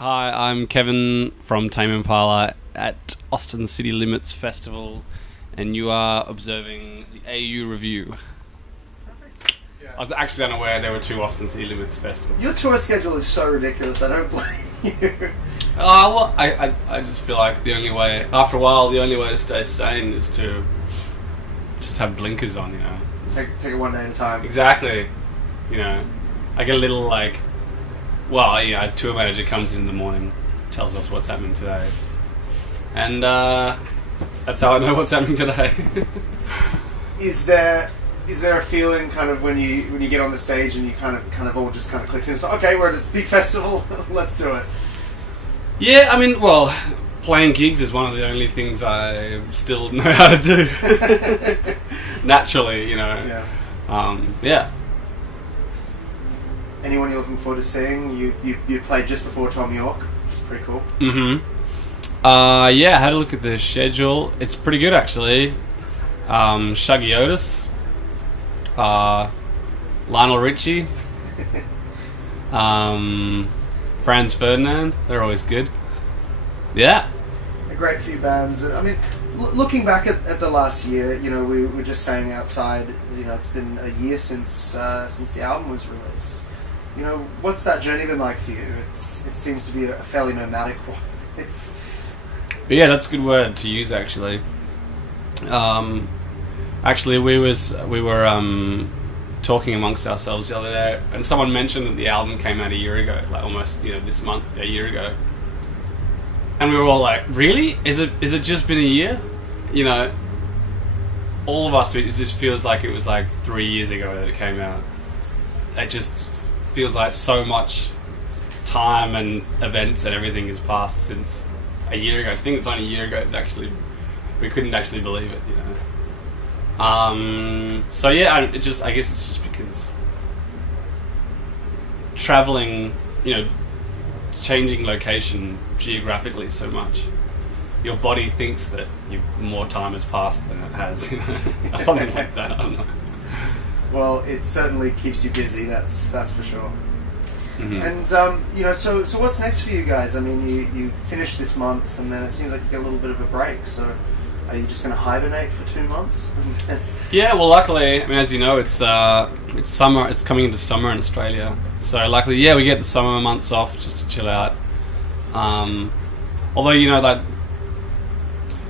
Hi, I'm Kevin from Tame Impala at Austin City Limits Festival, and you are observing the AU Review. Yeah. I was actually unaware there were two Austin City Limits festivals. Your tour schedule is so ridiculous, I don't blame you. Well, I just feel like the only way, after a while, the only way to stay sane is to just have blinkers on, you know. Take it one day at a time. Exactly. You know, I get a little like, well, yeah, a tour manager comes in the morning, tells us what's happening today, and that's how I know what's happening today. Is there a feeling kind of when you get on the stage and you kind of all just kind of clicks in? It's like, okay, we're at a big festival, let's do it. Yeah, I mean, well, playing gigs is one of the only things I still know how to do naturally, you know. Yeah. Yeah. Anyone you're looking forward to seeing? You played just before Tom York, which is pretty cool. Mm-hmm. Yeah, I had a look at the schedule. It's pretty good, actually. Shuggy Otis, Lionel Richie, Franz Ferdinand. They're always good. Yeah. A great few bands. I mean, looking back at the last year, you know, we were just saying outside, you know, it's been a year since the album was released. You know, what's that journey been like for you? It seems to be a fairly nomadic one. Yeah, that's a good word to use, actually. Actually, we were talking amongst ourselves the other day, and someone mentioned that the album came out a year ago, like almost, you know, this month, a year ago. And we were all like, really? Is it just been a year? You know, all of us, it just feels like it was like 3 years ago that it came out. It just feels like so much time and events and everything has passed since a year ago. I think it's only a year ago. It's actually, we couldn't actually believe it, you know. So yeah, I guess it's just because traveling, you know, changing location geographically so much, your body thinks that more time has passed than it has, you know, or something like that. I don't know. Well, it certainly keeps you busy. That's for sure. Mm-hmm. And you know, so what's next for you guys? I mean, you finish this month, and then it seems like you get a little bit of a break. So, are you just going to hibernate for 2 months? Yeah, well, luckily, I mean, as you know, it's summer. It's coming into summer in Australia. So, luckily, yeah, we get the summer months off just to chill out. Although, you know, like,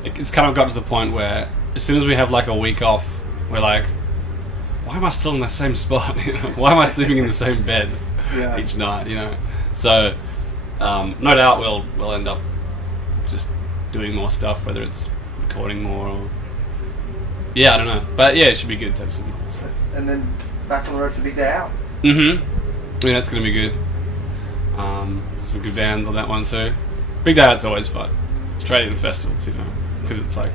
it's kind of got to the point where as soon as we have like a week off, we're like, why am I still in the same spot? You know, why am I sleeping in the same bed each night? You know, so no doubt we'll end up just doing more stuff, whether it's recording more or I don't know, but yeah, it should be good to have some. And then back on the road for Big Day Out. Mm-hmm. Yeah, that's gonna be good. Some good bands on that one too. Big Day Out's always fun. Australian festivals, you know, because it's like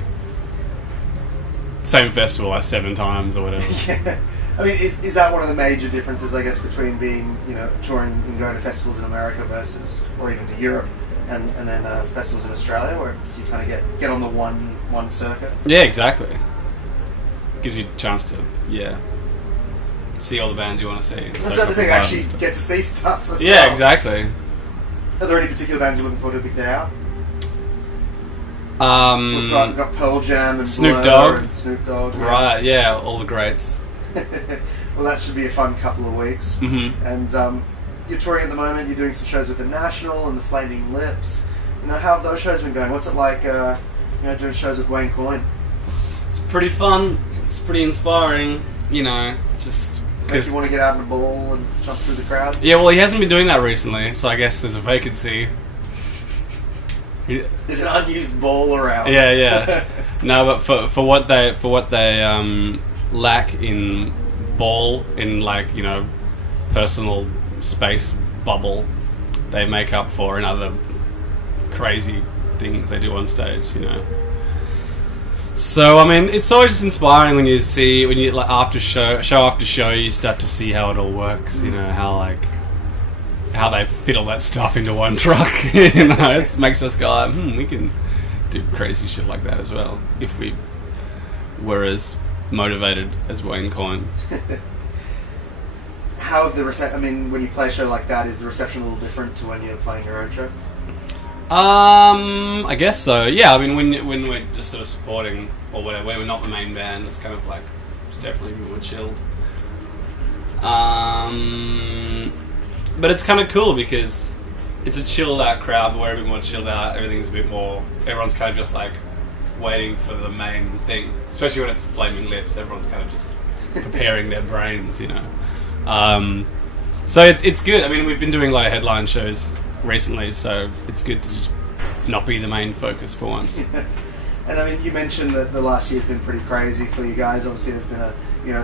same festival like 7 times or whatever. Yeah. I mean, is that one of the major differences, I guess, between being, you know, touring and going to festivals in America versus, or even to Europe, and then festivals in Australia, where it's you kind of get on the one circuit? Yeah, exactly. Gives you a chance to see all the bands you want to see. That's what I'm saying, actually get to see stuff as yeah, well. Exactly. Are there any particular bands you're looking forward to a Big Day Out? We've got Pearl Jam and Snoop Blur Dogg. and Snoop Dogg. Yeah. Right, yeah, all the greats. Well, that should be a fun couple of weeks. Mm-hmm. And you're touring at the moment. You're doing some shows with the National and the Flaming Lips. You know, how have those shows been going? What's it like, you know, doing shows with Wayne Coyne? It's pretty fun. It's pretty inspiring. You know, just Does you want to get out in the ball and jump through the crowd? Yeah, well, he hasn't been doing that recently, so I guess there's a vacancy. There's an unused ball around. Yeah. No, but for what they lack in ball, in, like, you know, personal space bubble, they make up for in other crazy things they do on stage, you know. So I mean, it's always just inspiring when you like after show after show, you start to see how it all works. You know, how they fit all that stuff into one truck. You know, it makes us go like, we can do crazy shit like that as well if we were as motivated as Wayne Coyne. how have the I mean, when you play a show like that, is the reception a little different to when you're playing your own show? I guess so. Yeah, I mean, when we're just sort of supporting or whatever, when we're not the main band, it's kind of like it's definitely more chilled. But it's kind of cool because it's a chilled out crowd. We're a bit more chilled out. Everything's a bit more. Everyone's kind of just like waiting for the main thing, especially when it's Flaming Lips. Everyone's kind of just preparing their brains, you know. So it's good. I mean, we've been doing a lot of headline shows recently, so it's good to just not be the main focus for once. And I mean, you mentioned that the last year's been pretty crazy for you guys. Obviously, there's been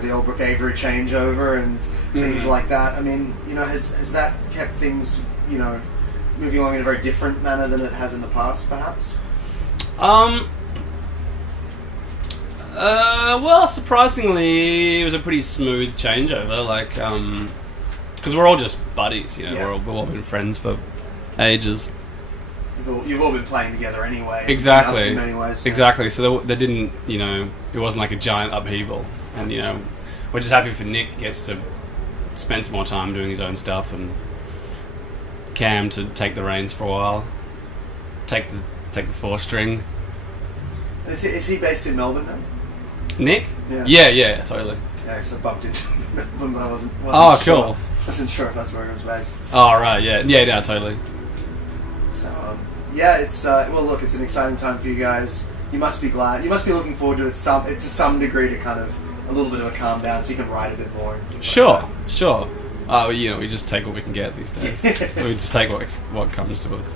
the Old Brook Avery changeover and things like that. I mean, has that kept things, moving along in a very different manner than it has in the past, perhaps? Well, surprisingly, it was a pretty smooth changeover. Like, because we're all just buddies, Yeah. We've all been friends for ages. You've all been playing together anyway. Exactly. In many ways. Exactly. So they didn't, it wasn't like a giant upheaval. And, we're just happy for Nick gets to spend some more time doing his own stuff and Cam to take the reins for a while. Take the 4-string. Is he based in Melbourne now? Nick? Yeah, totally. Yeah, so I bumped into him in Melbourne, but I wasn't Oh, sure. cool. I wasn't sure if that's where he was based. Oh, right, yeah. Yeah, no, totally. So, it's well, look, it's an exciting time for you guys. You must be glad. You must be looking forward to it to some degree, to kind of a little bit of a calm down, so you can write a bit more. Sure. We just take what we can get these days. We just take what comes to us.